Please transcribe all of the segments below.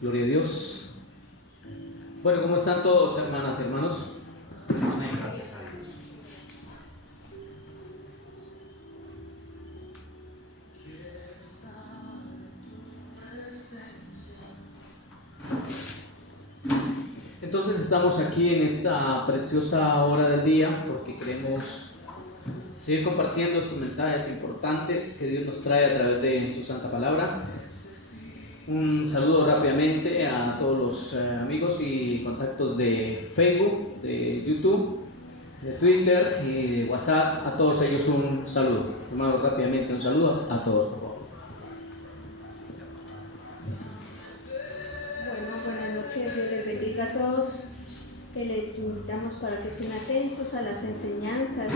Gloria a Dios. Bueno, ¿cómo están todos, hermanas y hermanos? Amén. Gracias a Dios. Entonces estamos aquí en esta preciosa hora del día porque queremos seguir compartiendo estos mensajes importantes que Dios nos trae a través de su santa palabra. Un saludo rápidamente a todos los amigos y contactos de Facebook, de YouTube, de Twitter y de WhatsApp. A todos ellos un saludo. Hermanos, rápidamente un saludo a todos, por favor. Bueno, buenas noches, Dios les bendiga a todos. Les invitamos para que estén atentos a las enseñanzas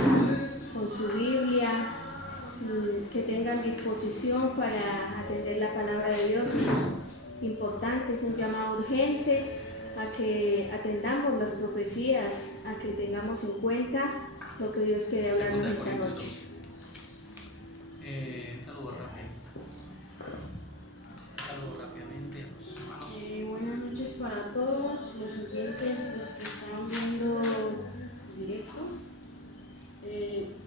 con su Biblia, que tengan disposición para atender la palabra de Dios. Importante, es un llamado urgente a que atendamos las profecías, a que tengamos en cuenta lo que Dios quiere hablarnos esta noche. Saludos rápidamente a los hermanos. Buenas noches para todos los oyentes, los que están viendo directo.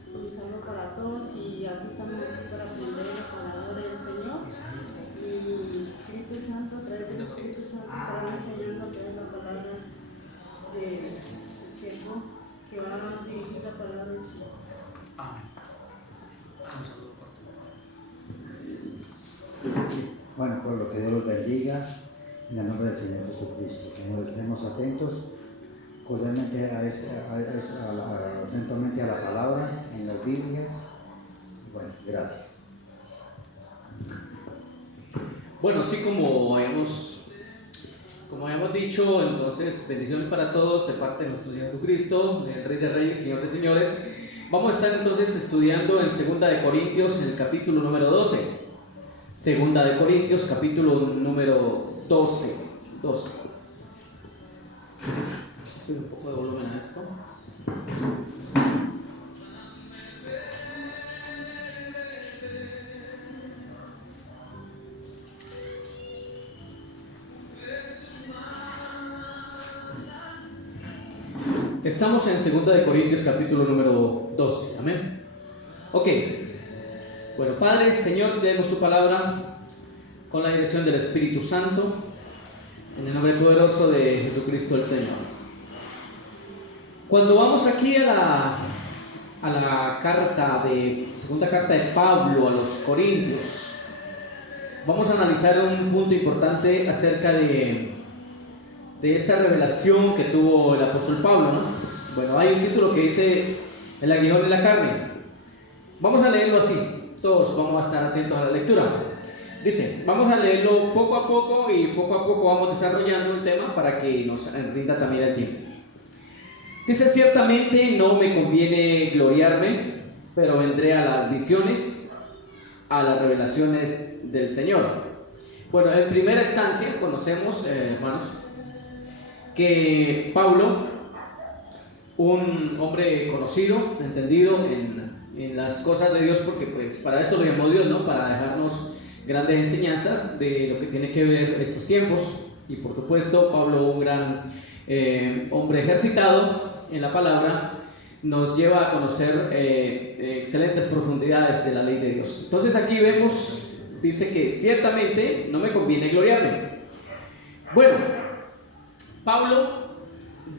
Un saludo para todos y aquí estamos para aprender la palabra del Señor. Y Espíritu Santo, traer el Espíritu Santo para enseñando a través de la palabra del siervo que va a dirigir la palabra del Señor. Amén. Un saludo corto. Bueno, pueblo, que Dios los bendiga en el nombre del Señor Jesucristo. Que nos estemos atentos cordialmente atentamente a la palabra en las Biblias. Bueno, gracias. Bueno, sí, como habíamos dicho, entonces bendiciones para todos de parte de nuestro Señor Jesucristo, el Rey de Reyes, Señor de Señores. Vamos a estar entonces estudiando en 2 de Corintios, en el capítulo número 12. 2 de Corintios, capítulo número 12. Sube un poco de volumen a esto. Estamos en 2 de Corintios capítulo número 12, amén. Ok, bueno, Padre, Señor, te damos tu palabra con la dirección del Espíritu Santo, en el nombre poderoso de Jesucristo el Señor. Cuando vamos aquí a la segunda carta de Pablo a los Corintios, vamos a analizar un punto importante acerca de esta revelación que tuvo el apóstol Pablo, ¿no? Bueno, hay un título que dice El aguijón de la carne. Vamos a leerlo así, todos vamos a estar atentos a la lectura. Dice, vamos a leerlo poco a poco y poco a poco vamos desarrollando el tema para que nos rinda también el tiempo. Dice, ciertamente no me conviene gloriarme, pero vendré a las visiones, a las revelaciones del Señor. Bueno, en primera instancia conocemos, hermanos, que Pablo, un hombre conocido, entendido en las cosas de Dios, porque pues para esto lo llamó Dios, ¿no? Para dejarnos grandes enseñanzas de lo que tiene que ver estos tiempos. Y por supuesto Pablo, un gran hombre ejercitado en la palabra, nos lleva a conocer excelentes profundidades de la ley de Dios. Entonces aquí vemos, dice que ciertamente no me conviene gloriarme. Bueno, Pablo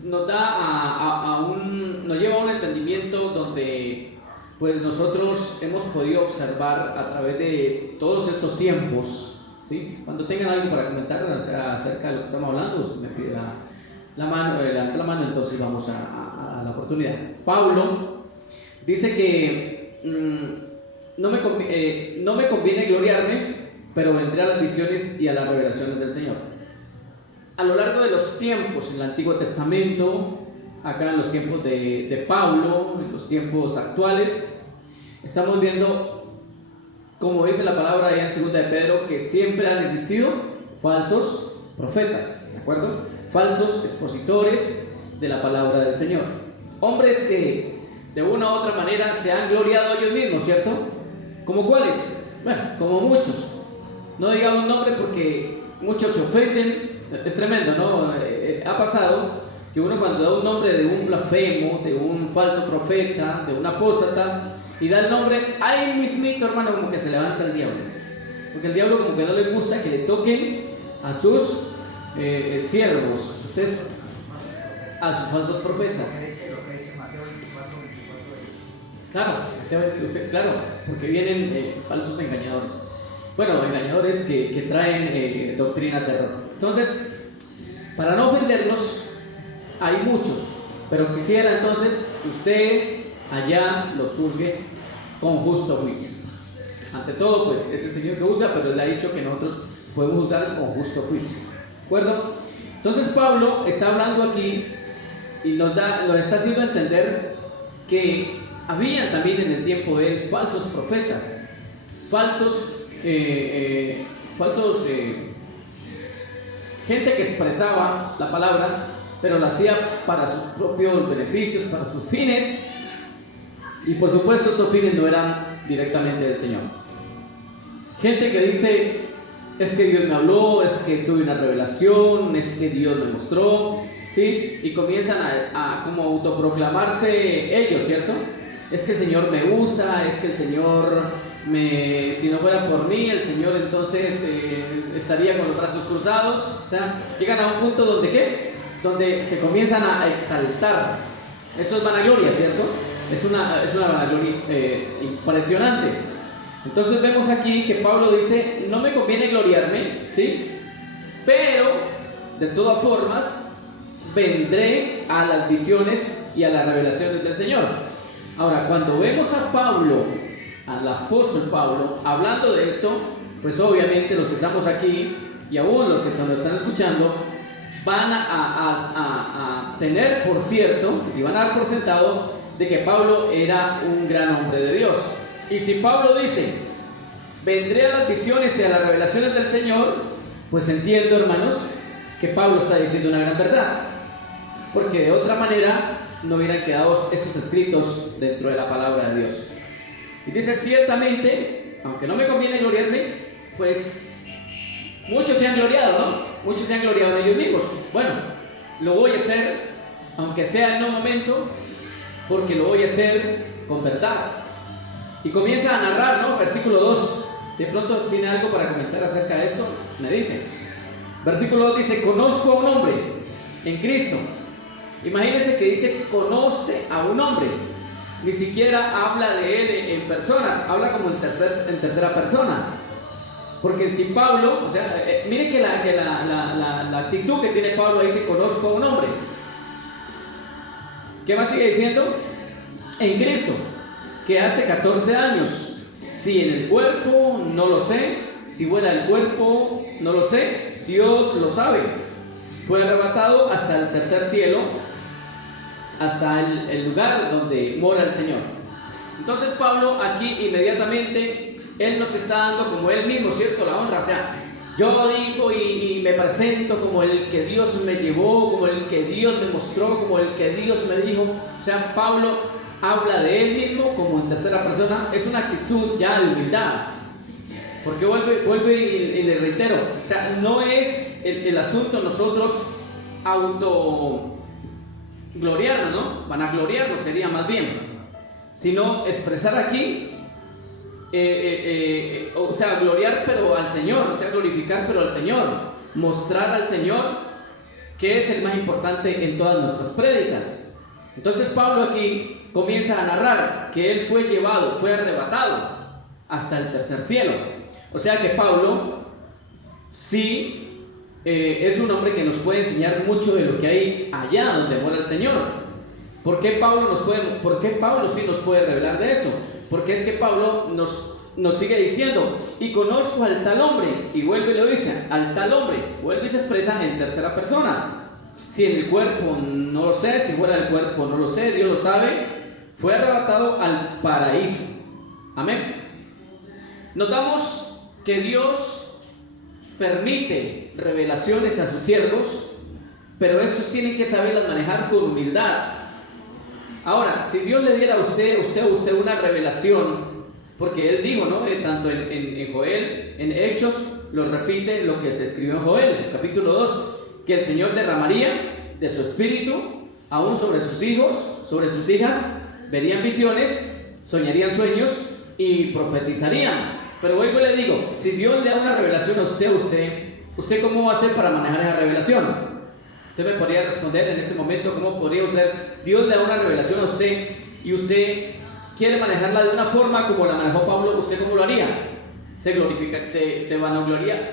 nos da nos lleva a un entendimiento donde pues nosotros hemos podido observar a través de todos estos tiempos, ¿sí? Cuando tengan algo para comentar acerca de lo que estamos hablando, pues me pide la mano, levanta la mano, entonces vamos a la oportunidad. Pablo dice que no me conviene gloriarme, pero vendré a las visiones y a las revelaciones del Señor. A lo largo de los tiempos, en el Antiguo Testamento, acá en los tiempos de Pablo, en los tiempos actuales, estamos viendo, como dice la palabra allá en 2 de Pedro, que siempre han existido falsos profetas, ¿de acuerdo? Falsos expositores de la palabra del Señor. Hombres que de una u otra manera se han gloriado ellos mismos, ¿cierto? ¿Como cuáles? Bueno, como muchos. No digamos nombre porque muchos se ofenden, es tremendo, ¿no? Ha pasado que uno cuando da un nombre de un blasfemo, de un falso profeta, de un apóstata, y da el nombre, ahí mismito, hermano, como que se levanta el diablo. Porque el diablo como que no le gusta que le toquen a sus siervos, ustedes, a sus falsos profetas. Claro, porque vienen falsos engañadores. Bueno, engañadores que traen doctrinas de error. Entonces, para no ofenderlos, hay muchos, pero quisiera entonces que usted allá los juzgue con justo juicio. Ante todo, pues es el Señor que juzga, pero Él ha dicho que nosotros podemos juzgar con justo juicio. ¿De acuerdo? Entonces Pablo está hablando aquí y nos está haciendo entender que habían también en el tiempo de él falsos profetas, gente que expresaba la palabra, pero la hacía para sus propios beneficios, para sus fines, y por supuesto estos fines no eran directamente del Señor. Gente que dice, es que Dios me habló, es que tuve una revelación, es que Dios me mostró, ¿sí? Y comienzan a como autoproclamarse ellos, ¿cierto? Es que el Señor me usa, es que el Señor si no fuera por mí, el Señor entonces estaría con los brazos cruzados. O sea, llegan a un punto donde ¿qué? Donde se comienzan a exaltar. Eso es vanagloria, ¿cierto? Es una vanagloria impresionante. Entonces vemos aquí que Pablo dice, no me conviene gloriarme, ¿sí? Pero, de todas formas, vendré a las visiones y a las revelaciones del Señor. Ahora, cuando vemos a Pablo, al apóstol Pablo, hablando de esto, pues obviamente los que estamos aquí y aún los que nos están escuchando van a tener por cierto y van a dar por sentado de que Pablo era un gran hombre de Dios. Y si Pablo dice, vendré a las visiones y a las revelaciones del Señor, pues entiendo, hermanos, que Pablo está diciendo una gran verdad, porque de otra manera no hubieran quedado estos escritos dentro de la palabra de Dios. Y dice, ciertamente, aunque no me conviene gloriarme, pues muchos se han gloriado, ¿no? Muchos se han gloriado en ellos mismos. Bueno, lo voy a hacer, aunque sea en un momento, porque lo voy a hacer con verdad. Y comienza a narrar, ¿no? Versículo 2. Si de pronto tiene algo para comentar acerca de esto, me dice. Versículo 2 dice, conozco a un hombre en Cristo. Imagínense que dice, conoce a un hombre. Ni siquiera habla de él en persona, habla como en tercera persona. Porque si Pablo, o sea, miren que la actitud que tiene Pablo ahí dice, conozco a un hombre. ¿Qué más sigue diciendo? En Cristo, que hace 14 años, si en el cuerpo, no lo sé, si fuera el cuerpo, no lo sé, Dios lo sabe. Fue arrebatado hasta el tercer cielo, hasta el lugar donde mora el Señor. Entonces Pablo aquí inmediatamente, él nos está dando como él mismo, ¿cierto? La honra, o sea, yo digo y me presento como el que Dios me llevó, como el que Dios me mostró, como el que Dios me dijo. O sea, Pablo habla de él mismo como en tercera persona. Es una actitud ya de humildad, porque vuelve y le reitero, o sea, no es el asunto nosotros gloriarnos, ¿no? Vanagloriarnos sería más bien, sino expresar aquí, o sea, gloriar pero al Señor, o sea, glorificar pero al Señor, mostrar al Señor que es el más importante en todas nuestras prédicas. Entonces Pablo aquí comienza a narrar que él fue llevado, fue arrebatado hasta el tercer cielo. O sea que Pablo sí es un hombre que nos puede enseñar mucho de lo que hay allá donde mora el Señor. ¿Por qué Pablo sí nos puede revelar de esto? Porque es que Pablo nos sigue diciendo, y conozco al tal hombre, y vuelve y lo dice, al tal hombre, vuelve y se expresa en tercera persona. Si en el cuerpo no lo sé, si fuera del cuerpo no lo sé, Dios lo sabe, fue arrebatado al paraíso. Amén. Notamos que Dios permite revelaciones a sus siervos, pero estos tienen que saberlas manejar con humildad. Ahora, si Dios le diera a usted una revelación, porque Él dijo, ¿no? Tanto en Joel, en Hechos, lo repite lo que se escribió en Joel, capítulo 2, que el Señor derramaría de su espíritu aún sobre sus hijos, sobre sus hijas, verían visiones, soñarían sueños y profetizarían. Pero vuelvo y le digo, si Dios le da una revelación a ¿usted cómo va a hacer para manejar esa revelación? Usted me podría responder en ese momento cómo podría usar. Dios le da una revelación a usted y usted quiere manejarla de una forma como la manejó Pablo. ¿Usted cómo lo haría? ¿Se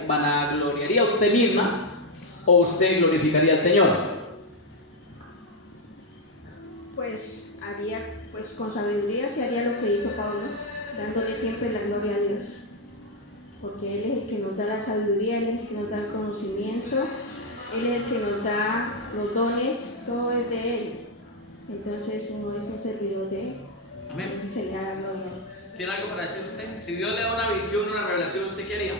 vanagloriaría usted misma o usted glorificaría al Señor? Pues con sabiduría se haría lo que hizo Pablo, dándole siempre la gloria a Dios, porque Él es el que nos da la sabiduría, Él es el que nos da el conocimiento, Él es el que nos da los dones, todo es de Él. Entonces uno es un servidor de Él. Amén. Y se le da la gloria a Él. ¿Tiene algo para decir usted? Si Dios le da una visión, una revelación, ¿usted qué haría?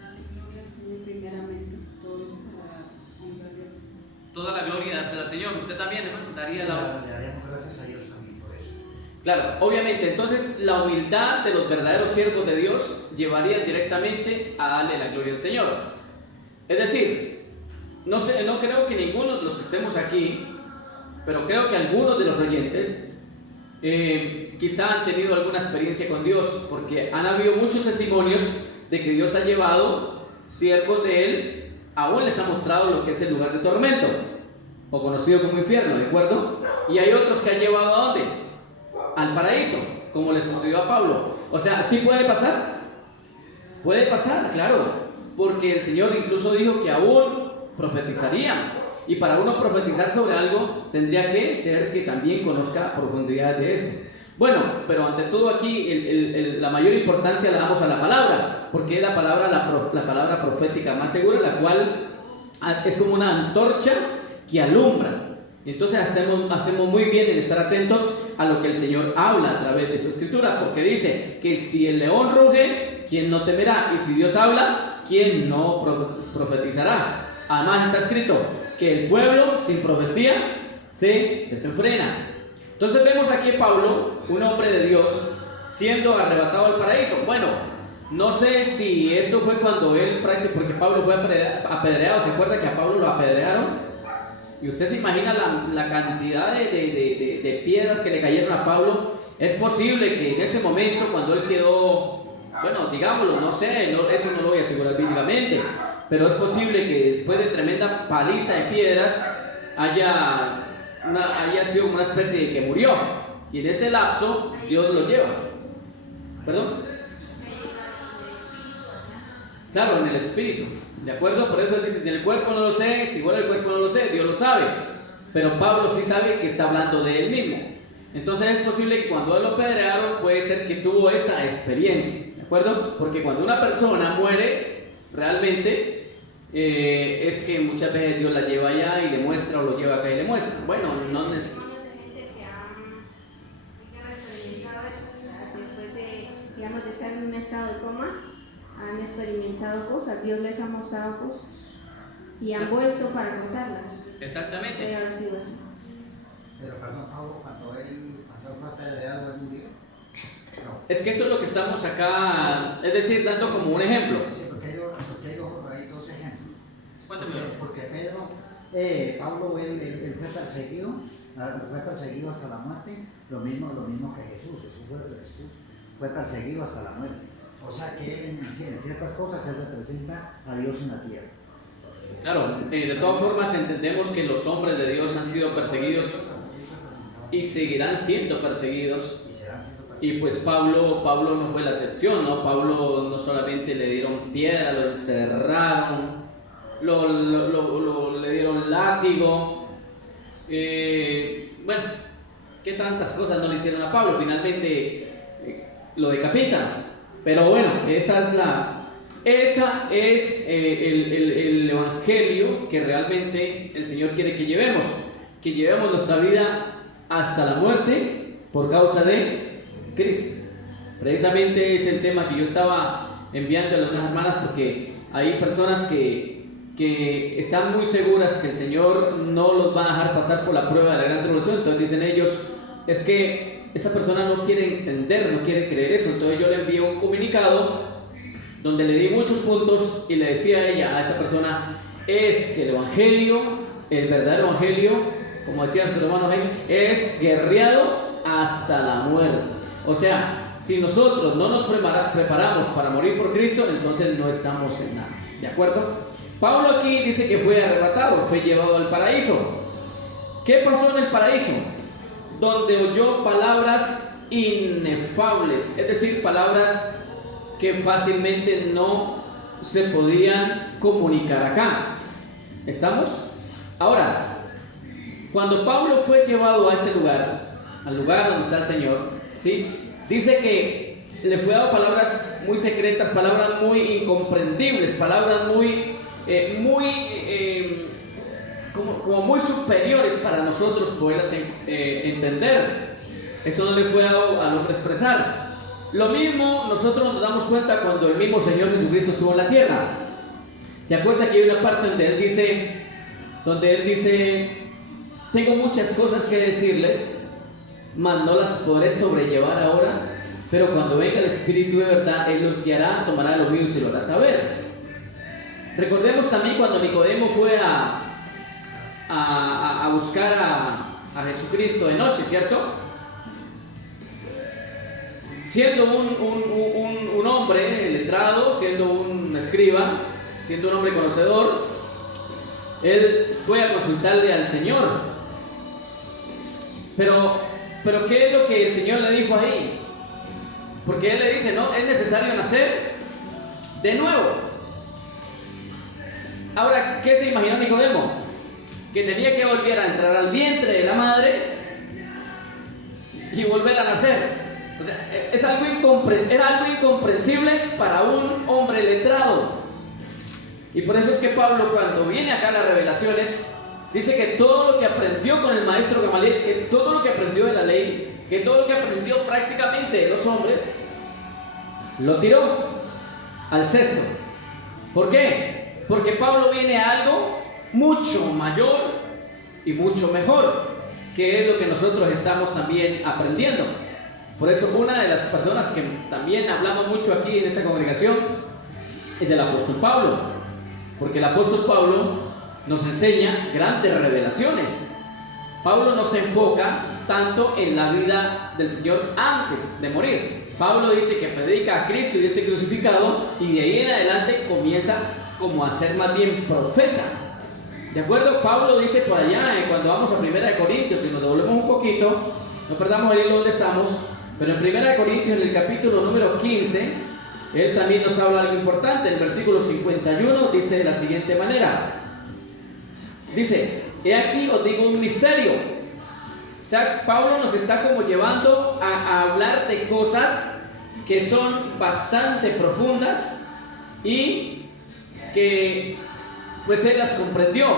Darle gloria al Señor primeramente, todos para honrarle al Señor. Toda la gloria dársela al Señor. ¿Usted también daría la... Le daríamos gracias a Dios también por eso. Claro, obviamente, entonces la humildad de los verdaderos siervos de Dios llevaría directamente a darle la gloria al Señor. Es decir, no creo que ninguno de los que estemos aquí, pero creo que algunos de los oyentes quizá han tenido alguna experiencia con Dios, porque han habido muchos testimonios de que Dios ha llevado siervos de Él, aún les ha mostrado lo que es el lugar de tormento, o conocido como infierno, ¿de acuerdo? Y hay otros que han llevado ¿a dónde? Al paraíso, como le sucedió a Pablo. O sea, ¿sí puede pasar? Puede pasar, claro, porque el Señor incluso dijo que aún profetizarían. Y para uno profetizar sobre algo, tendría que ser que también conozca profundidad de esto. Bueno, pero ante todo aquí la mayor importancia la damos a la palabra, porque es la palabra profética más segura, la cual es como una antorcha que alumbra. Entonces hacemos muy bien en estar atentos a lo que el Señor habla a través de su escritura, porque dice que si el león ruge, ¿quién no temerá? Y si Dios habla, ¿quién no profetizará? Además está escrito que el pueblo sin profecía se desenfrena. Entonces vemos aquí a Pablo, un hombre de Dios, siendo arrebatado al paraíso. Bueno, no sé si esto fue cuando él porque Pablo fue apedreado. ¿Se acuerda que a Pablo lo apedrearon? Y usted se imagina la cantidad de piedras que le cayeron a Pablo. Es posible que en ese momento, cuando él quedó, bueno, digámoslo, no sé, eso no lo voy a asegurar bíblicamente, pero es posible que después de tremenda paliza de piedras haya sido una especie de que murió, y en ese lapso Dios lo lleva. ¿Perdón? Claro, en el espíritu, ¿de acuerdo? Por eso él dice, en el cuerpo no lo sé, si igual el cuerpo no lo sé, Dios lo sabe, pero Pablo sí sabe que está hablando de él mismo. Entonces es posible que cuando él lo apedrearon, puede ser que tuvo esta experiencia, ¿de acuerdo? Porque cuando una persona muere, realmente es que muchas veces Dios la lleva allá y le muestra, o lo lleva acá y le muestra. Bueno, no necesariamente. Después de estar en un estado de coma, han experimentado cosas, Dios les ha mostrado cosas y han vuelto para contarlas. Exactamente. Puede haber sido así. Pero perdón, Pablo, cuando él fue apedreado, él murió. No. Es que eso es lo que estamos acá, es decir, dando como un ejemplo. Sí, porque hay dos ejemplos. Cuéntame. Porque Pablo, él fue perseguido hasta la muerte, lo mismo que Jesús. Jesús fue perseguido hasta la muerte. O sea que él en ciertas cosas se representa a Dios en la tierra. Claro, de todas formas entendemos que los hombres de Dios han sido perseguidos y seguirán siendo perseguidos. Y pues Pablo no fue la excepción, ¿no? Pablo no solamente le dieron piedra, lo encerraron, le dieron látigo. Bueno, qué tantas cosas no le hicieron a Pablo, finalmente lo decapitan. Pero bueno, esa es el evangelio que realmente el Señor quiere que llevemos nuestra vida hasta la muerte por causa de Cristo. Precisamente es el tema que yo estaba enviando a las hermanas, porque hay personas que están muy seguras que el Señor no los va a dejar pasar por la prueba de la gran tribulación. Entonces dicen ellos, es que esa persona no quiere entender, no quiere creer eso. Entonces yo le envío un comunicado donde le di muchos puntos y le decía a ella, a esa persona, es que el Evangelio, el verdadero Evangelio, como decía nuestro hermano Jaime, es guerreado hasta la muerte. O sea, si nosotros no nos preparamos para morir por Cristo, entonces no estamos en nada. ¿De acuerdo? Pablo aquí dice que fue arrebatado, fue llevado al paraíso. ¿Qué pasó en el paraíso? Donde oyó palabras inefables, es decir, palabras que fácilmente no se podían comunicar acá. ¿Estamos? Ahora, cuando Pablo fue llevado a ese lugar, al lugar donde está el Señor, ¿sí? Dice que le fue dado palabras muy secretas, palabras muy incomprendibles, palabras como muy superiores para nosotros poderlas entender. Esto no le fue dado al hombre expresar. Lo mismo nosotros nos damos cuenta cuando el mismo Señor Jesucristo estuvo en la tierra. ¿Se acuerda que hay una parte donde Él dice, tengo muchas cosas que decirles, mas no las podré sobrellevar ahora, pero cuando venga el Espíritu de verdad, Él los guiará, tomará los míos y lo hará saber? Recordemos también cuando Nicodemo fue a buscar a Jesucristo de noche, ¿cierto? Siendo un hombre letrado, siendo un escriba, siendo un hombre conocedor, él fue a consultarle al Señor. Pero ¿qué es lo que el Señor le dijo ahí? Porque Él le dice, no, es necesario nacer de nuevo. Ahora, ¿qué se imaginó Nicodemo? Que tenía que volver a entrar al vientre de la madre y volver a nacer. O sea, era algo incomprensible para un hombre letrado. Y por eso es que Pablo, cuando viene acá a las revelaciones, dice que todo lo que aprendió con el maestro Gamaliel, que todo lo que aprendió de la ley, que todo lo que aprendió prácticamente de los hombres, lo tiró al cesto. ¿Por qué? Porque Pablo viene a algo mucho mayor y mucho mejor, que es lo que nosotros estamos también aprendiendo. Por eso una de las personas que también hablamos mucho aquí en esta congregación es del apóstol Pablo, porque el apóstol Pablo nos enseña grandes revelaciones. Pablo no se enfoca tanto en la vida del Señor antes de morir. Pablo dice que predica a Cristo y este crucificado, y de ahí en adelante comienza como a ser más bien profeta. ¿De acuerdo? Pablo dice por allá, cuando vamos a 1 Corintios, y nos devolvemos un poquito, no perdamos el hilo donde estamos, pero en 1 Corintios, en el capítulo número 15, él también nos habla algo importante. En el versículo 51 dice de la siguiente manera. Dice, he aquí os digo un misterio. O sea, Pablo nos está como llevando a hablar de cosas que son bastante profundas y que pues él las comprendió,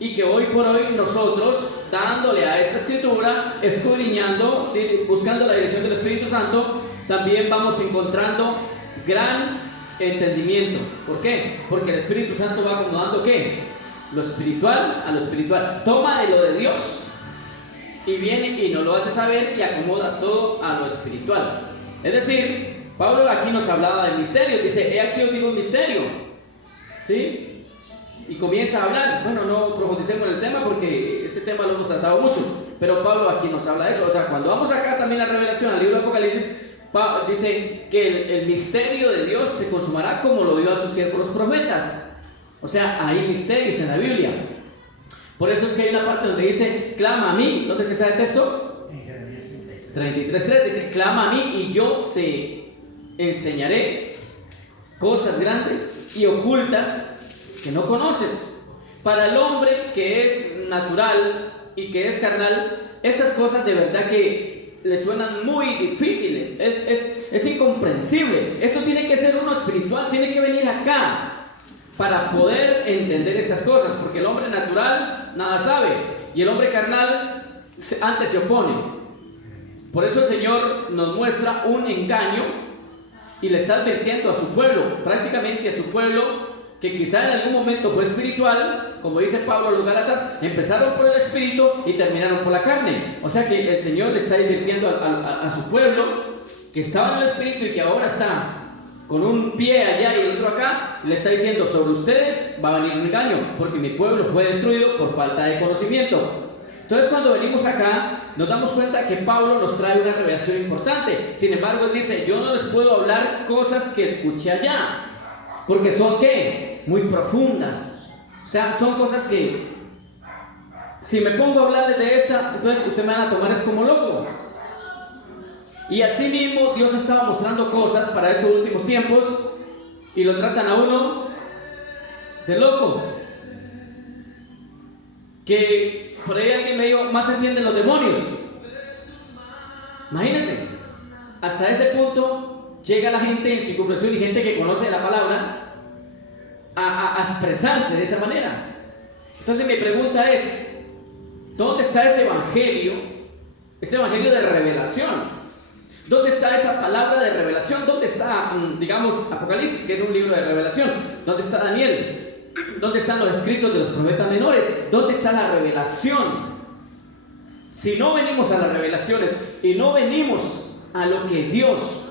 y que hoy por hoy nosotros, dándole a esta escritura, escudriñando, buscando la dirección del Espíritu Santo, también vamos encontrando gran entendimiento. ¿Por qué? Porque el Espíritu Santo va acomodando ¿qué? Lo espiritual a lo espiritual. Toma de lo de Dios y viene y nos lo hace saber y acomoda todo a lo espiritual. Es decir, Pablo aquí nos hablaba de misterios. Dice, he aquí os digo un misterio, ¿sí? Y comienza a hablar. Bueno, no profundicemos en el tema porque ese tema lo hemos tratado mucho, pero Pablo aquí nos habla de eso. O sea, cuando vamos acá también a la revelación, al libro de Apocalipsis, dice que el misterio de Dios se consumará como lo dio a sus siervos los profetas. O sea, hay misterios en la Biblia. Por eso es que hay una parte donde dice, clama a mí. ¿Dónde está el texto? En Jeremías 33:3 dice, clama a mí y yo te enseñaré cosas grandes y ocultas que no conoces. Para el hombre que es natural y que es carnal, estas cosas de verdad que le suenan muy difíciles, es incomprensible. Esto tiene que ser uno espiritual, tiene que venir acá para poder entender estas cosas, porque el hombre natural nada sabe y el hombre carnal antes se opone. Por eso el Señor nos muestra un engaño y le está advirtiendo a su pueblo, prácticamente a su pueblo, que quizá en algún momento fue espiritual, como dice Pablo a los Gálatas, empezaron por el espíritu y terminaron por la carne. O sea que el Señor le está advirtiendo a su pueblo que estaba en el espíritu y que ahora está con un pie allá y el otro acá, le está diciendo: sobre ustedes va a venir un engaño, porque mi pueblo fue destruido por falta de conocimiento. Entonces, cuando venimos acá, nos damos cuenta que Pablo nos trae una revelación importante. Sin embargo, él dice: yo no les puedo hablar cosas que escuché allá, porque son, ¿qué? Muy profundas. O sea, son cosas que, si me pongo a hablarles de esta, entonces ustedes me van a tomar es como loco. Y así mismo Dios estaba mostrando cosas para estos últimos tiempos, y lo tratan a uno de loco. Que por ahí alguien me dijo: más entienden los demonios. Imagínense, hasta ese punto llega la gente en su incomprensión y gente que conoce la palabra a expresarse de esa manera. Entonces mi pregunta es: ¿dónde está ese evangelio de revelación? ¿Dónde está esa palabra de revelación? ¿Dónde está, digamos, Apocalipsis, que es un libro de revelación? ¿Dónde está Daniel? ¿Dónde están los escritos de los profetas menores? ¿Dónde está la revelación? Si no venimos a las revelaciones y no venimos a lo que Dios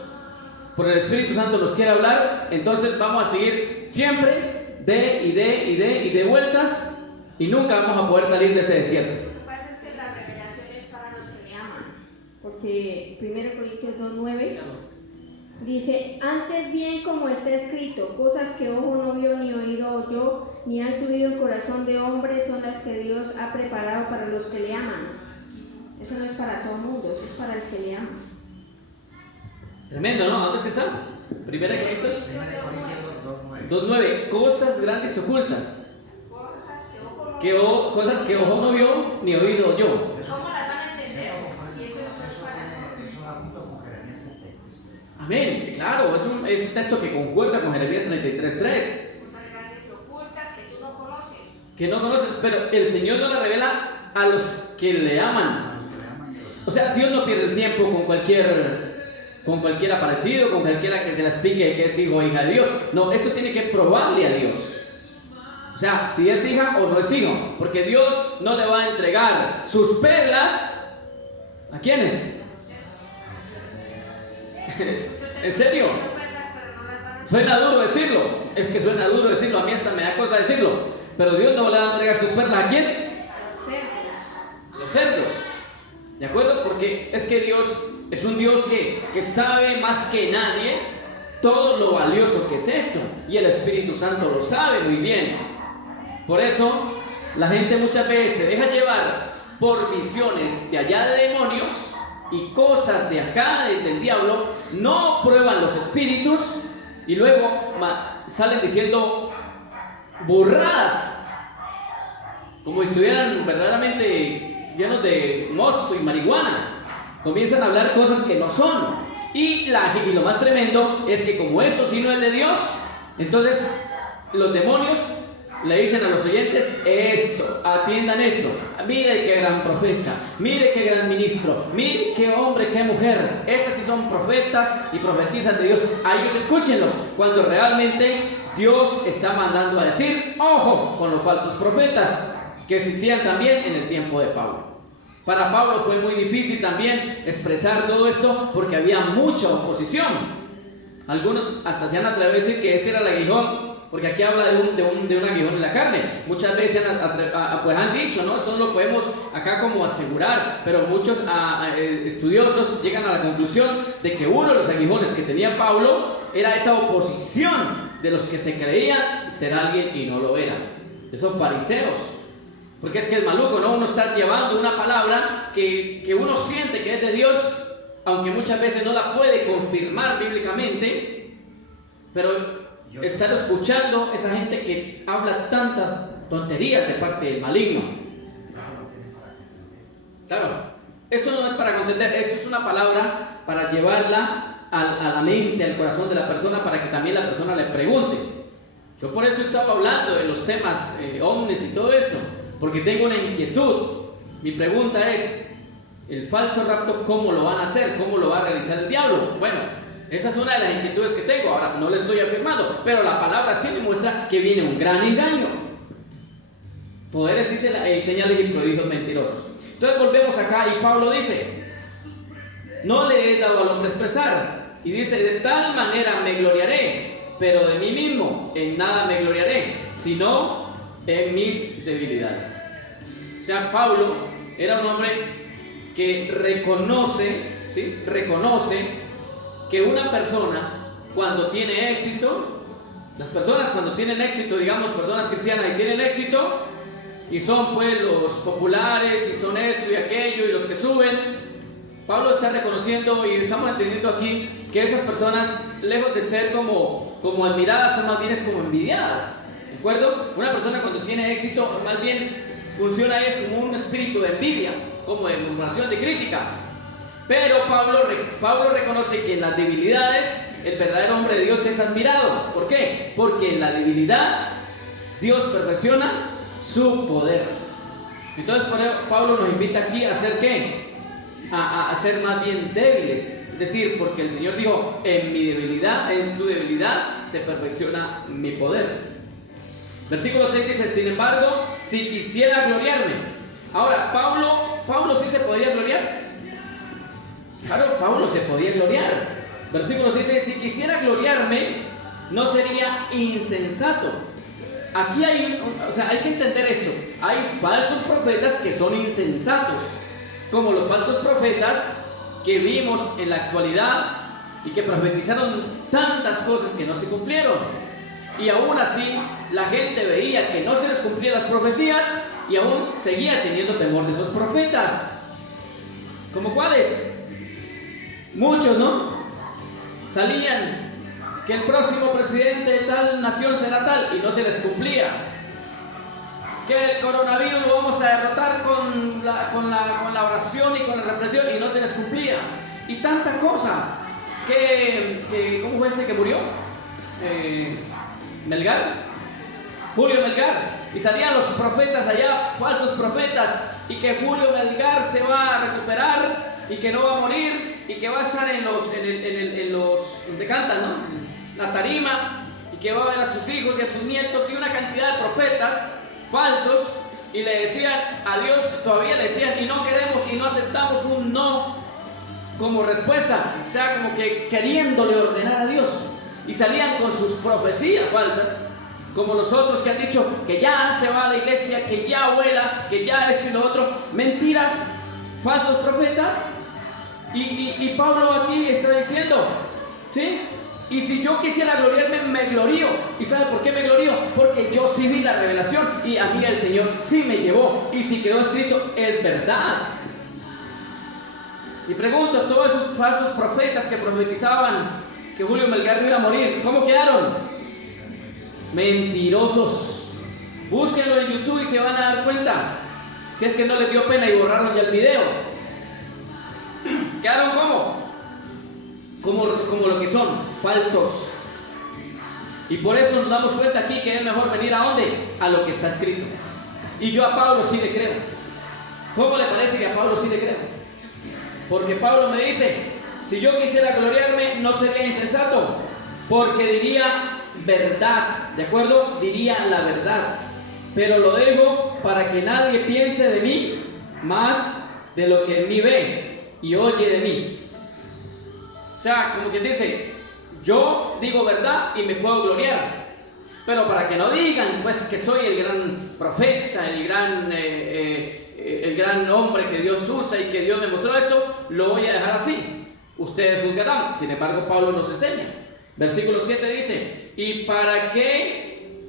por el Espíritu Santo nos quiere hablar, entonces vamos a seguir siempre de vueltas y nunca vamos a poder salir de ese desierto. Lo que pasa es que la revelación es para los que le aman, porque 1 Corintios 2:9 dice: antes bien, como está escrito, cosas que ojo no vio ni oído oyó, ni han subido en corazón de hombre, son las que Dios ha preparado para los que le aman. Eso no es para todo el mundo, eso es para el que le ama. Tremendo, ¿no? ¿Dónde es que está? 1 Corintios 2:9. Cosas grandes y ocultas. Cosas que ojo no vio ni oído oyó. ¿Cómo las van a entender? Si eso no es para... Eso va junto con Jeremías 33. Amén, claro, es un texto que concuerda con Jeremías 33:3. Cosas grandes y ocultas que tú no conoces. Que no conoces, pero el Señor no la revela a los que le aman. O sea, Dios no pierde el tiempo con cualquier aparecido, con cualquiera que se le explique que es hijo o hija de Dios. No, eso tiene que probarle a Dios. O sea, si es hija o no es hijo, porque Dios no le va a entregar sus perlas. ¿A quiénes? ¿En serio? Suena duro decirlo. Es que suena duro decirlo. A mí hasta me da cosa decirlo. Pero Dios no le va a entregar sus perlas. ¿A quién? A los cerdos. ¿De acuerdo? Porque es que Dios es un Dios que sabe más que nadie todo lo valioso que es esto. Y el Espíritu Santo lo sabe muy bien. Por eso la gente muchas veces se deja llevar por visiones de allá de demonios y cosas de acá del diablo, no prueban los espíritus y luego salen diciendo burradas, como si estuvieran verdaderamente llenos de mosto y marihuana. Comienzan a hablar cosas que no son. Y lo más tremendo es que como eso sí no es de Dios, entonces los demonios le dicen a los oyentes esto, atiendan eso. Mire qué gran profeta, mire qué gran ministro, mire qué hombre, qué mujer. Estas sí son profetas y profetizas de Dios. A ellos escúchenlos, cuando realmente Dios está mandando a decir: ojo con los falsos profetas, que existían también en el tiempo de Pablo. Para Pablo fue muy difícil también expresar todo esto porque había mucha oposición. Algunos hasta se han atrevido a decir que ese era el aguijón, porque aquí habla de un aguijón en la carne. Muchas veces pues han dicho, ¿no? Esto no lo podemos acá como asegurar, pero muchos estudiosos llegan a la conclusión de que uno de los aguijones que tenía Pablo era esa oposición de los que se creían ser alguien y no lo eran, esos fariseos. Porque es que es maluco, ¿no? Uno está llevando una palabra que uno siente que es de Dios, aunque muchas veces no la puede confirmar bíblicamente, pero estar escuchando esa gente que habla tantas tonterías de parte del maligno. Claro, esto no es para contender, esto es una palabra para llevarla a la mente, al corazón de la persona, para que también la persona le pregunte. Yo por eso estaba hablando de los temas ovnis y todo eso, porque tengo una inquietud. Mi pregunta es: el falso rapto, ¿cómo lo van a hacer? ¿Cómo lo va a realizar el diablo? Bueno, esa es una de las inquietudes que tengo. Ahora, no le estoy afirmando, pero la palabra sí me muestra que viene un gran engaño. Poderes y señales y prodigios mentirosos. Entonces volvemos acá y Pablo dice: no le he dado al hombre expresar Y dice, de tal manera me gloriaré, pero de mí mismo en nada me gloriaré, sino en mis debilidades. O sea, Pablo era un hombre que reconoce, ¿sí? Reconoce que una persona cuando tiene éxito, las personas cuando tienen éxito, digamos personas cristianas y tienen éxito, y son pues los populares, y son esto y aquello, y los que suben, Pablo está reconociendo y estamos entendiendo aquí que esas personas, lejos de ser como admiradas, son más bien como envidiadas, ¿de acuerdo? Una persona cuando tiene éxito, más bien funciona es como un espíritu de envidia, como de murmuración, de crítica. Pero Pablo reconoce que en las debilidades el verdadero hombre de Dios es admirado. ¿Por qué? Porque en la debilidad Dios perfecciona su poder. Entonces por eso Pablo nos invita aquí a hacer ¿qué? A ser más bien débiles. Es decir, porque el Señor dijo, en mi debilidad, en tu debilidad se perfecciona mi poder. Versículo 6 dice, sin embargo, si quisiera gloriarme. Ahora, Pablo sí se podía gloriar. Claro, Pablo se podía gloriar. Versículo 7, si quisiera gloriarme, no sería insensato. Aquí hay que entender esto. Hay falsos profetas que son insensatos, como los falsos profetas que vimos en la actualidad y que profetizaron tantas cosas que no se cumplieron. Y aún así, la gente veía que no se les cumplían las profecías y aún seguía teniendo temor de esos profetas. ¿Como cuáles? Muchos, ¿no? Salían que el próximo presidente de tal nación será tal y no se les cumplía. Que el coronavirus lo vamos a derrotar con la oración y con la represión y no se les cumplía. Y tanta cosa. ¿Cómo fue este que murió? Julio Melgar. Y salían los profetas allá, falsos profetas, y que Julio Melgar se va a recuperar y que no va a morir y que va a estar en los donde cantan, ¿no? La tarima, y que va a ver a sus hijos y a sus nietos y una cantidad de profetas falsos, y le decían a Dios, todavía le decían, y no queremos y no aceptamos un no como respuesta, o sea, como que queriéndole ordenar a Dios, y salían con sus profecías falsas, como los otros que han dicho que ya se va a la iglesia, que ya vuela, que ya esto y lo otro, mentiras, falsos profetas. Y Pablo aquí está diciendo, ¿sí? Y si yo quisiera gloriarme, me glorío. ¿Y sabe por qué me glorío? Porque yo sí vi la revelación y a mí el Señor sí me llevó. Y si quedó escrito, es verdad. Y pregunto, todos esos falsos profetas que profetizaban que Julio Melgar no iba a morir, ¿cómo quedaron? Mentirosos. Búsquenlo en YouTube y se van a dar cuenta. Si es que no les dio pena y borraron ya el video. ¿Quedaron cómo? Como lo que son, falsos. Y por eso nos damos cuenta aquí que es mejor venir ¿a dónde? A lo que está escrito. Y yo a Pablo sí le creo. ¿Cómo le parece que a Pablo sí le creo? Porque Pablo me dice, si yo quisiera gloriarme, no sería insensato, porque diría verdad, ¿de acuerdo? Diría la verdad, pero lo dejo para que nadie piense de mí más de lo que en mí ve y oye de mí. O sea, como quien dice, yo digo verdad y me puedo gloriar, pero para que no digan pues que soy el gran profeta, el gran hombre que Dios usa y que Dios me mostró esto, lo voy a dejar así. Ustedes juzgarán. Sin embargo, Pablo nos enseña. Versículo 7 dice, y para que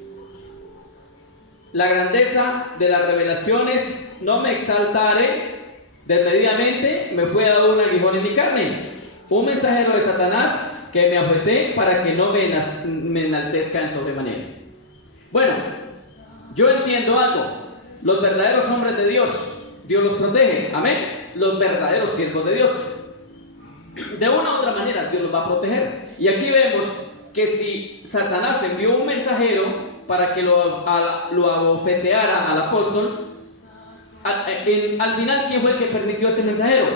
la grandeza de las revelaciones no me exaltare, desmedidamente me fue dado un aguijón en mi carne, un mensajero de Satanás que me afecté para que no me enaltezca en sobremanera. Bueno, yo entiendo algo. Los verdaderos hombres de Dios, Dios los protege, amén. Los verdaderos siervos de Dios, de una u otra manera Dios los va a proteger. Y aquí vemos que si Satanás envió un mensajero para que lo abofeteara al apóstol, al final ¿quién fue el que permitió ese mensajero?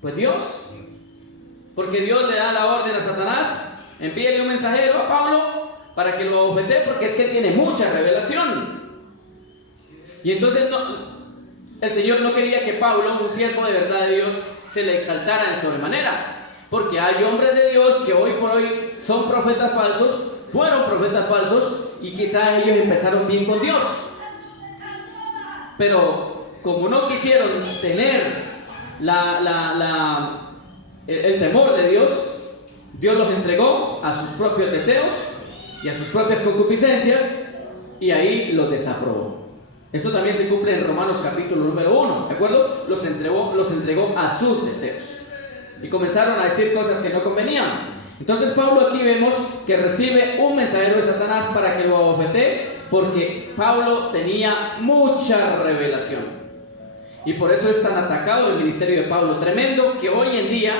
Pues Dios. Porque Dios le da la orden a Satanás, envíele un mensajero a Pablo para que lo abofetee, porque es que tiene mucha revelación. Y entonces el Señor no quería que Pablo, un siervo de verdad de Dios, se le exaltara de sobremanera. Porque hay hombres de Dios que hoy por hoy son profetas falsos, fueron profetas falsos y quizás ellos empezaron bien con Dios. Pero como no quisieron tener el temor de Dios, Dios los entregó a sus propios deseos y a sus propias concupiscencias y ahí los desaprobó. Esto también se cumple en Romanos capítulo número 1, ¿de acuerdo? Los entregó a sus deseos y comenzaron a decir cosas que no convenían. Entonces Pablo aquí vemos que recibe un mensajero de Satanás para que lo abofetee, porque Pablo tenía mucha revelación y por eso es tan atacado el ministerio de Pablo. Tremendo que hoy en día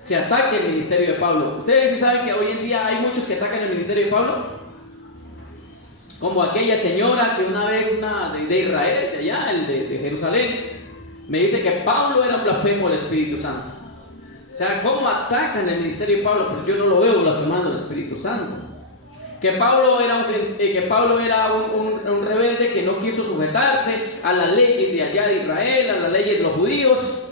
se ataque el ministerio de Pablo. ¿Ustedes sí saben que hoy en día hay muchos que atacan el ministerio de Pablo? Como aquella señora que una vez, de Israel, de allá, de Jerusalén, me dice que Pablo era un blasfemo del Espíritu Santo. O sea, ¿cómo atacan el ministerio de Pablo? Pero yo no lo veo blasfemando el Espíritu Santo. Que Pablo era un rebelde que no quiso sujetarse a las leyes de allá de Israel, a las leyes de los judíos,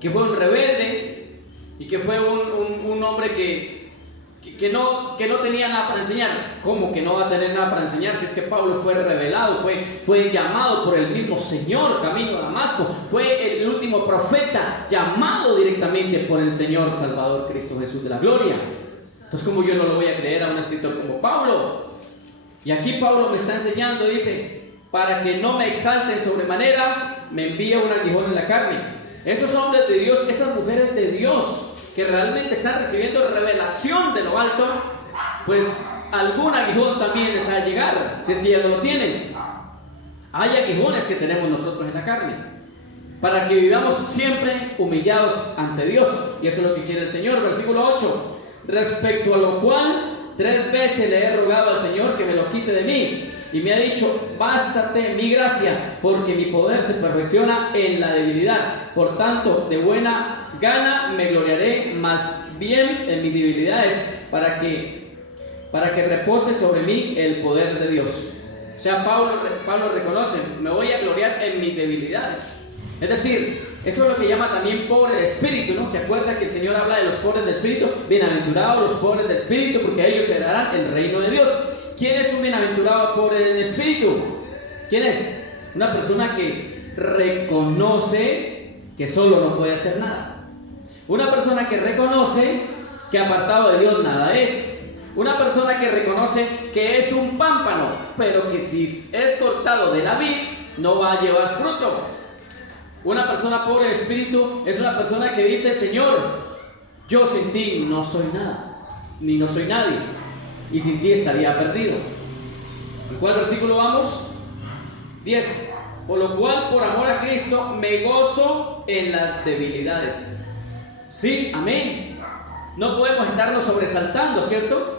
que fue un rebelde y que fue un hombre que no tenía nada para enseñar. ¿Cómo que no va a tener nada para enseñar si es que Pablo fue revelado, fue llamado por el mismo Señor camino a Damasco? Fue el último profeta llamado directamente por el Señor Salvador Cristo Jesús de la gloria. Entonces, ¿cómo yo no lo voy a creer a un escritor como Pablo? Y aquí Pablo me está enseñando, dice, para que no me exalten sobremanera, me envía un aguijón en la carne. Esos hombres de Dios, esas mujeres de Dios, que realmente están recibiendo revelación de lo alto, pues algún aguijón también les ha de llegar, si es que ya no lo tienen. Hay aguijones que tenemos nosotros en la carne, para que vivamos siempre humillados ante Dios, y eso es lo que quiere el Señor. Versículo 8, respecto a lo cual 3 veces le he rogado al Señor que me lo quite de mí, y me ha dicho, bástate mi gracia, porque mi poder se perfecciona en la debilidad. Por tanto, de buena gana me gloriaré más bien en mis debilidades, para que repose sobre mí el poder de Dios. O sea, Pablo reconoce, me voy a gloriar en mis debilidades. Es decir, eso es lo que llama también pobre de espíritu, ¿no? ¿Se acuerda que el Señor habla de los pobres de espíritu? Bienaventurados los pobres de espíritu, porque a ellos heredarán el reino de Dios. ¿Quién es un bienaventurado pobre de espíritu? ¿Quién es? Una persona que reconoce que solo no puede hacer nada. Una persona que reconoce que apartado de Dios nada es. Una persona que reconoce que es un pámpano, pero que si es cortado de la vid, no va a llevar fruto. Una persona pobre de espíritu es una persona que dice, Señor, yo sin ti no soy nada, ni no soy nadie, y sin ti estaría perdido. ¿En cuál versículo vamos? 10. Por lo cual, por amor a Cristo, me gozo en las debilidades. Sí, amén. No podemos estarnos sobresaltando, ¿cierto?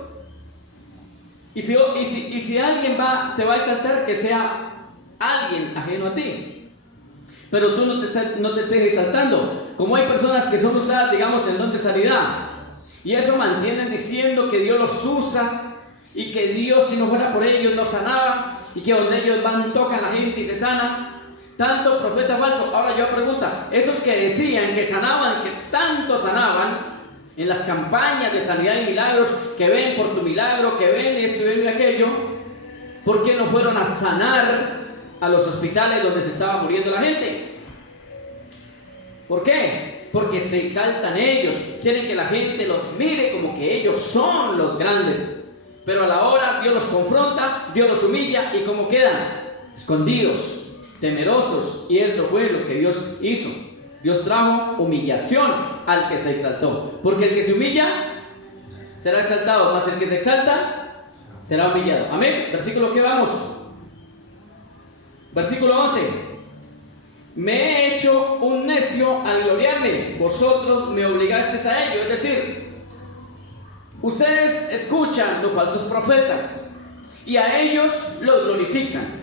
Y si alguien te va a exaltar, que sea alguien ajeno a ti. Pero tú no te estés exaltando. Como hay personas que son usadas, digamos, en don de sanidad, y eso mantienen diciendo que Dios los usa, y que Dios, si no fuera por ellos, no sanaba, y que donde ellos van, tocan a la gente y se sana. Tanto profeta falso. Ahora yo pregunto, esos que decían que sanaban, que tanto sanaban, en las campañas de sanidad y milagros, que ven por tu milagro, que ven esto y ven aquello, ¿por qué no fueron a sanar a los hospitales donde se estaba muriendo la gente? ¿Por qué? Porque se exaltan ellos, quieren que la gente los mire como que ellos son los grandes, pero a la hora Dios los confronta, Dios los humilla, y ¿cómo quedan? Escondidos, temerosos. Y eso fue lo que Dios hizo. Dios trajo humillación al que se exaltó, porque el que se humilla será exaltado, mas el que se exalta será humillado. Amén. Versículo que vamos. Versículo 11. Me he hecho un necio al gloriarme, vosotros me obligasteis a ello. Es decir, ustedes escuchan los falsos profetas y a ellos los glorifican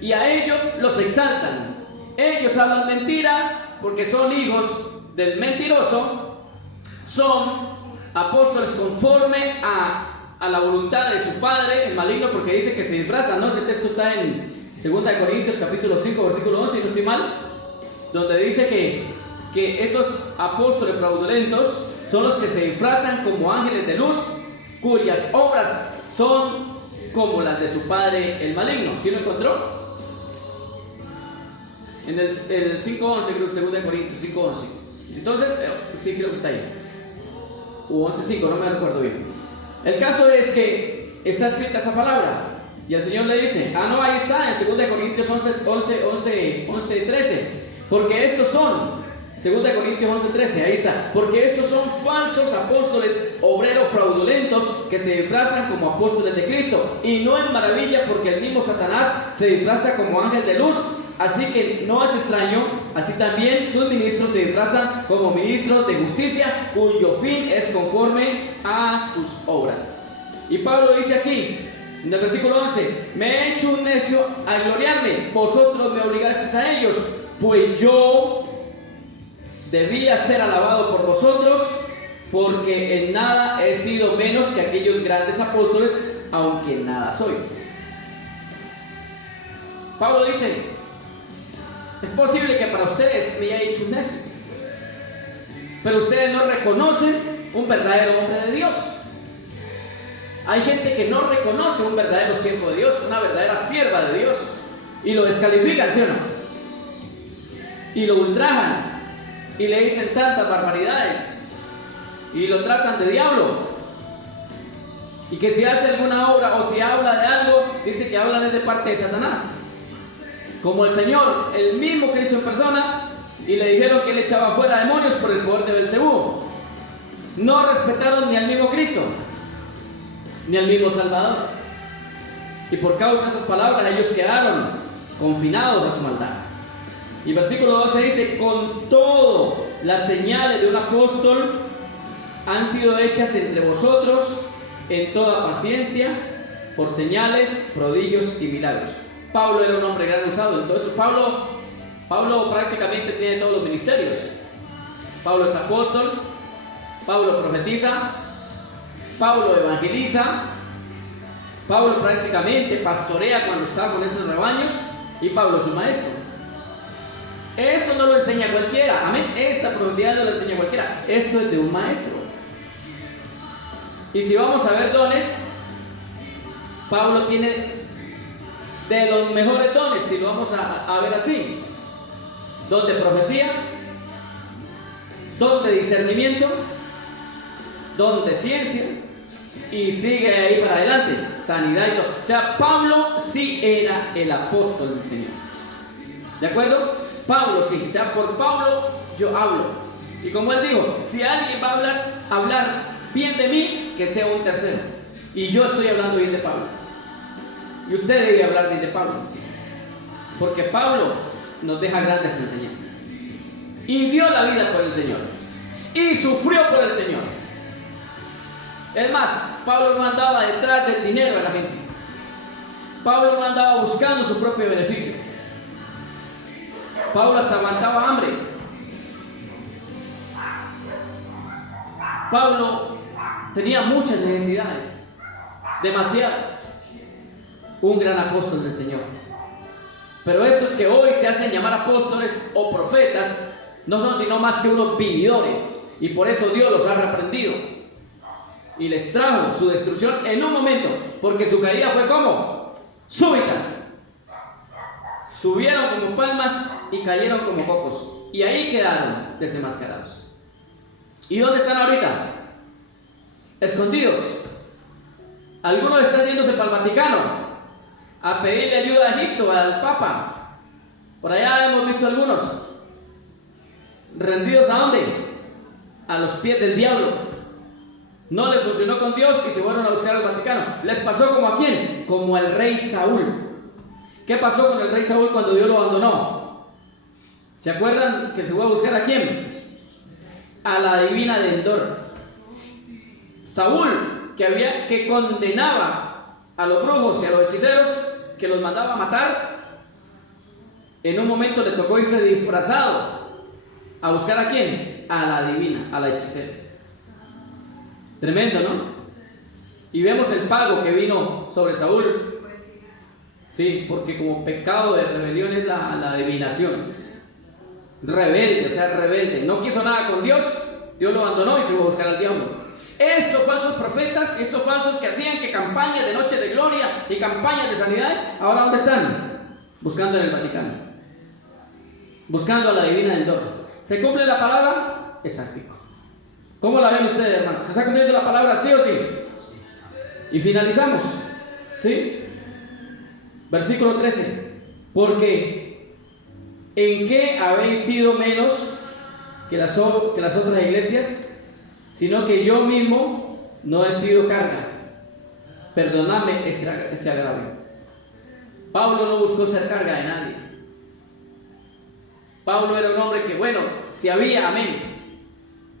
y a ellos los exaltan. Ellos hablan mentira porque son hijos del mentiroso, son apóstoles conforme a la voluntad de su padre, el maligno, porque dice que se disfrazan, ¿no? Ese texto está en 2 Corintios capítulo 5 versículo 11, y no estoy mal, donde dice que esos apóstoles fraudulentos son los que se disfrazan como ángeles de luz, cuyas obras son como las de su padre el maligno. ¿Sí lo encontró? En el 5:11, creo que 2 Corintios 5:11. Entonces, sí, creo que está ahí. O 11:5, no me recuerdo bien. El caso es que está escrita esa palabra. Y el Señor le dice, no, ahí está, en 2 Corintios 11:13. Porque estos son, 2 Corintios 11:13, ahí está. Porque estos son falsos apóstoles, obreros fraudulentos, que se disfrazan como apóstoles de Cristo. Y no es maravilla, porque el mismo Satanás se disfraza como ángel de luz. Así que no es extraño, así también sus ministros se disfrazan como ministros de justicia, cuyo fin es conforme a sus obras. Y Pablo dice aquí, en el versículo 11, me he hecho un necio al gloriarme, vosotros me obligasteis a ellos, pues yo debía ser alabado por vosotros, porque en nada he sido menos que aquellos grandes apóstoles, aunque nada soy. Pablo dice, es posible que para ustedes me haya hecho un necio, pero ustedes no reconocen un verdadero hombre de Dios. Hay gente que no reconoce un verdadero siervo de Dios, una verdadera sierva de Dios, y lo descalifican, ¿sí o no? Y lo ultrajan, y le dicen tantas barbaridades, y lo tratan de diablo. Y que si hace alguna obra o si habla de algo, dice que hablan desde parte de Satanás. Como el Señor, el mismo Cristo en persona, y le dijeron que él echaba fuera demonios por el poder de Belcebú. No respetaron ni al mismo Cristo, ni al mismo Salvador. Y por causa de esas palabras ellos quedaron confinados a su maldad. Y versículo 12 dice, con todo las señales de un apóstol han sido hechas entre vosotros en toda paciencia, por señales, prodigios y milagros. Pablo era un hombre gran usado. Entonces Pablo prácticamente tiene todos los ministerios. Pablo es apóstol, Pablo profetiza, Pablo evangeliza, Pablo prácticamente pastorea cuando está con esos rebaños, y Pablo es su maestro. Esto no lo enseña cualquiera, amén. Esta profundidad no lo enseña cualquiera. Esto es de un maestro. Y si vamos a ver dones, Pablo tiene de los mejores dones, si lo vamos a ver así: don de profecía, don de discernimiento, don de ciencia, y sigue ahí para adelante, sanidad y todo. O sea, Pablo sí era el apóstol del Señor. ¿De acuerdo? Pablo sí. O sea, por Pablo yo hablo. Y como él dijo, si alguien va a hablar bien de mí, que sea un tercero. Y yo estoy hablando bien de Pablo. Y usted debe hablar bien de Pablo, porque Pablo nos deja grandes enseñanzas. Y dio la vida por el Señor. Y sufrió por el Señor. Es más, Pablo no andaba detrás del dinero de la gente. Pablo no andaba buscando su propio beneficio. Pablo hasta aguantaba hambre. Pablo tenía muchas necesidades, demasiadas. Un gran apóstol del Señor. Pero estos que hoy se hacen llamar apóstoles o profetas no son sino más que unos vividores, y por eso Dios los ha reprendido y les trajo su destrucción en un momento, porque su caída fue como súbita. Subieron como palmas y cayeron como cocos, y ahí quedaron desenmascarados. ¿Y dónde están ahorita? Escondidos. Algunos están yéndose para el Vaticano a pedirle ayuda a Egipto, al Papa. Por allá hemos visto algunos rendidos. ¿A dónde? A los pies del diablo. No le funcionó con Dios y se fueron a buscar al Vaticano. ¿Les pasó como a quién? Como al rey Saúl. ¿Qué pasó con el rey Saúl cuando Dios lo abandonó? ¿Se acuerdan que se fue a buscar a quién? A la divina de Endor. Saúl, que condenaba a los brujos y a los hechiceros, que los mandaba a matar, en un momento le tocó irse disfrazado a buscar a quién, a la divina, a la hechicera. Tremendo, ¿no? Y vemos el pago que vino sobre Saúl. Sí, porque como pecado de rebelión es la adivinación. Rebelde, o sea, rebelde. No quiso nada con Dios Dios lo abandonó y se fue a buscar al diablo. Estos falsos profetas, estos falsos que hacían que campañas de noche de gloria y campañas de sanidades, ¿ahora dónde están? Buscando en el Vaticano, buscando a la divina Endor. ¿Se cumple la palabra? Exacto. ¿Cómo la ven ustedes, hermanos? ¿Se está cumpliendo la palabra sí o sí? Y finalizamos, ¿sí? Versículo 13. Porque ¿en qué habéis sido menos que las otras iglesias? Sino que yo mismo no he sido carga. Perdonadme este agravio. Pablo no buscó ser carga de nadie. Pablo era un hombre que, bueno, si había, amén.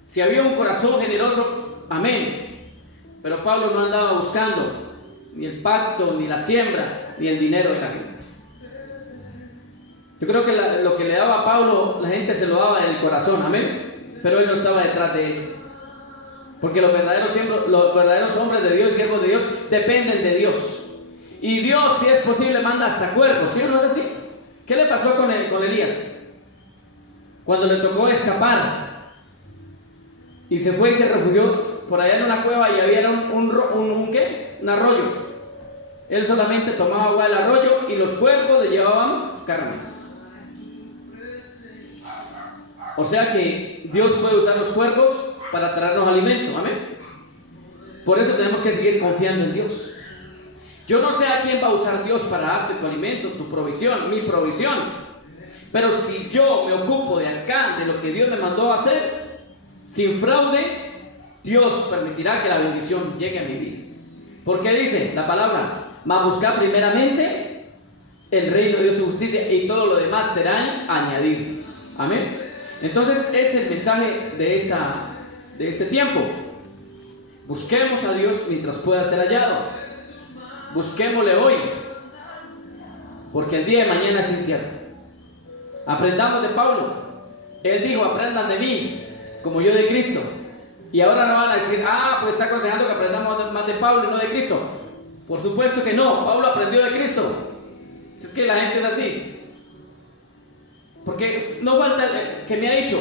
Si había un corazón generoso, amén. Pero Pablo no andaba buscando ni el pacto, ni la siembra, ni el dinero de la gente. Yo creo que lo que le daba a Pablo, la gente se lo daba del corazón, amén. Pero él no estaba detrás de ello. Porque los verdaderos hombres de Dios, siervos de Dios, dependen de Dios. Y Dios, si es posible, manda hasta cuervos, ¿sí o no es así? ¿Qué le pasó con Elías? Cuando le tocó escapar y se fue y se refugió por allá en una cueva y había un arroyo. Él solamente tomaba agua del arroyo y los cuervos le llevaban carne. O sea que Dios puede usar los cuervos para traernos alimento, amén. Por eso tenemos que seguir confiando en Dios. Yo no sé a quién va a usar Dios para darte tu alimento, tu provisión, mi provisión. Pero si yo me ocupo de acá, de lo que Dios me mandó a hacer, sin fraude, Dios permitirá que la bendición llegue a mi vida. Porque dice la palabra, mas buscad primeramente el reino de Dios y su justicia, y todo lo demás serán añadidos. Amén. Entonces es el mensaje de este tiempo. Busquemos a Dios mientras pueda ser hallado. Busquémosle hoy, porque el día de mañana es incierto. Aprendamos de Pablo. Él dijo, aprendan de mí como yo de Cristo. Y ahora no van a decir, pues está aconsejando que aprendamos más de Pablo y no de Cristo. Por supuesto que no, Pablo aprendió de Cristo. Es que la gente es así. Porque no falta que me ha dicho,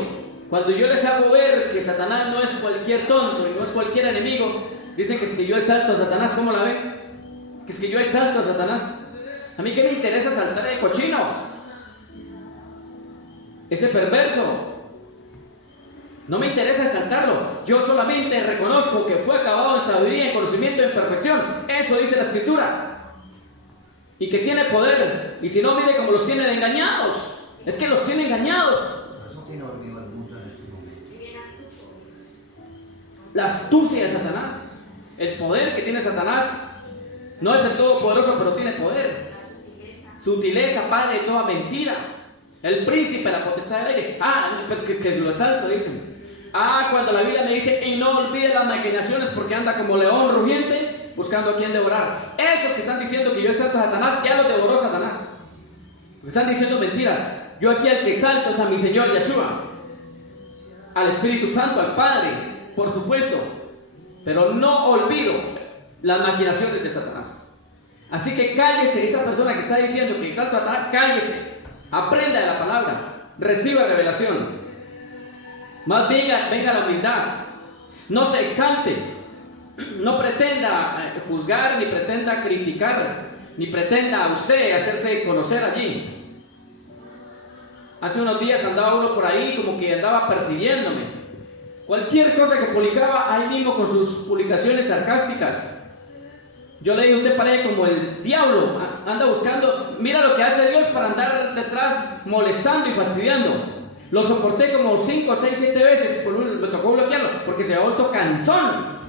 cuando yo les hago ver que Satanás no es cualquier tonto y no es cualquier enemigo, dicen que es que yo exalto a Satanás. ¿Cómo la ven? Que es que yo exalto a Satanás. A mí qué me interesa saltar de cochino, ese perverso. No me interesa exaltarlo. Yo solamente reconozco que fue acabado en sabiduría, en conocimiento, en perfección. Eso dice la Escritura. Y que tiene poder. Y si no, mire cómo los tiene de engañados. Es que los tiene engañados. Por eso tiene dormido el mundo en este momento. La astucia de Satanás. El poder que tiene Satanás. No es el todopoderoso, pero tiene poder. Sutileza, padre de toda mentira. El príncipe, la potestad del aire. Pues que lo exalto, dicen. Cuando la Biblia me dice, y no olvide las maquinaciones, porque anda como león rugiente, buscando a quien devorar. Esos que están diciendo que yo exalto a Satanás, ya los devoró Satanás. Están diciendo mentiras. Yo aquí al que exalto es a mi Señor Yeshua, al Espíritu Santo, al Padre, por supuesto. Pero no olvido las maquinaciones de Satanás. Así que cállese, esa persona que está diciendo que exalto a Satanás, cállese. Aprenda de la palabra, reciba revelación. Más bien venga la humildad. No se exalte, no pretenda juzgar, ni pretenda criticar, ni pretenda usted hacerse conocer allí. Hace unos días andaba uno por ahí como que andaba persiguiéndome. Cualquier cosa que publicaba ahí mismo con sus publicaciones sarcásticas. Yo le digo, usted parece como el diablo, anda buscando, mira lo que hace Dios para andar detrás molestando y fastidiando. Lo soporté como 5, 6, 7 veces, me tocó bloquearlo, porque se ha vuelto cansón,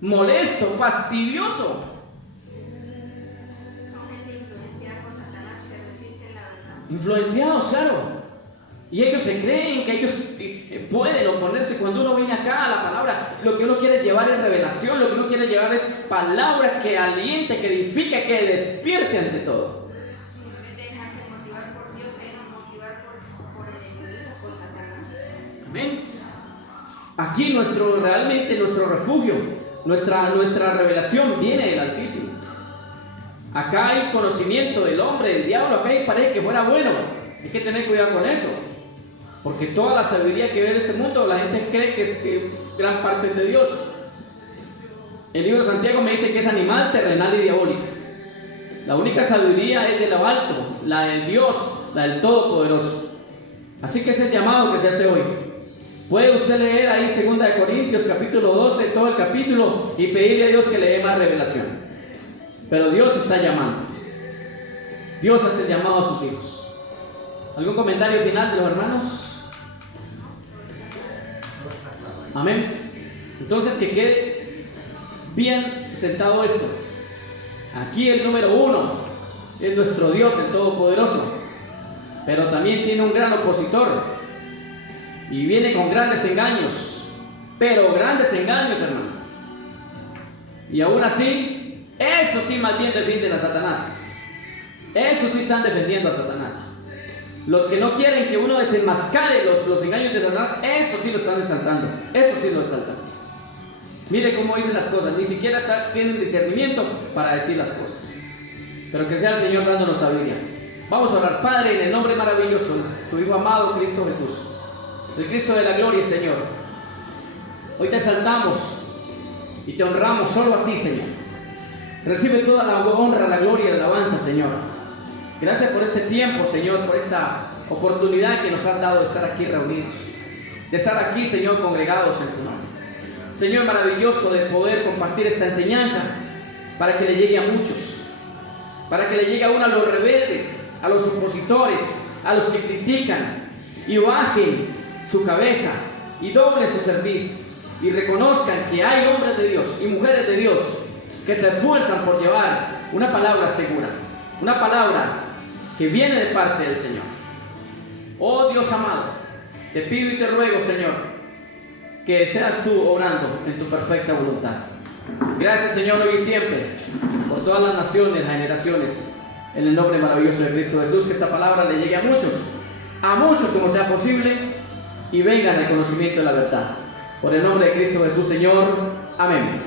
molesto, fastidioso. Son gente influenciada por Satanás que resisten la verdad. Influenciados, claro. Y ellos se creen que ellos pueden oponerse. Cuando uno viene acá a la palabra, lo que uno quiere llevar es revelación, lo que uno quiere llevar es palabra que aliente, que edifique, que despierte ante todo. Déjase motivar por Dios, deja motivar por el enemigo, por Satanás. Amén. Aquí realmente nuestro refugio, nuestra revelación viene del Altísimo. Acá hay conocimiento del hombre, del diablo, acá hay parece que fuera bueno. Hay que tener cuidado con eso. Porque toda la sabiduría que ve en este mundo, la gente cree que es gran parte es de Dios. El libro de Santiago me dice que es animal, terrenal y diabólica. La única sabiduría es de lo alto, la de Dios, la del Todopoderoso. Así que es el llamado que se hace hoy. Puede usted leer ahí 2 de Corintios capítulo 12, todo el capítulo, y pedirle a Dios que le dé más revelación. Pero Dios está llamando. Dios hace el llamado a sus hijos. ¿Algún comentario final de los hermanos? Amén. Entonces que quede bien sentado esto. Aquí el número 1 es nuestro Dios, el Todopoderoso. Pero también tiene un gran opositor. Y viene con grandes engaños. Pero grandes engaños, hermano. Y aún así, eso sí más bien defienden a Satanás. Eso sí están defendiendo a Satanás. Los que no quieren que uno desenmascare los engaños de Satanás, eso sí lo están exaltando. Eso sí lo exaltan. Mire cómo dicen las cosas. Ni siquiera tienen discernimiento para decir las cosas. Pero que sea el Señor dándonos sabiduría. Vamos a orar. Padre, en el nombre maravilloso de tu Hijo amado Cristo Jesús, el Cristo de la gloria, Señor, hoy te exaltamos y te honramos solo a ti, Señor. Recibe toda la honra, la gloria y la alabanza, Señor. Gracias por este tiempo, Señor, por esta oportunidad que nos has dado de estar aquí reunidos, de estar aquí, Señor, congregados en tu nombre. Señor, maravilloso de poder compartir esta enseñanza para que le llegue a muchos, para que le llegue aún a los rebeldes, a los opositores, a los que critican, y bajen su cabeza y doblen su cerviz y reconozcan que hay hombres de Dios y mujeres de Dios que se esfuerzan por llevar una palabra segura, una palabra que viene de parte del Señor. Oh Dios amado, te pido y te ruego, Señor, que seas tú obrando en tu perfecta voluntad. Gracias, Señor, hoy y siempre, por todas las naciones, las generaciones, en el nombre maravilloso de Cristo Jesús, que esta palabra le llegue a muchos como sea posible, y vengan al conocimiento de la verdad. Por el nombre de Cristo Jesús, Señor. Amén.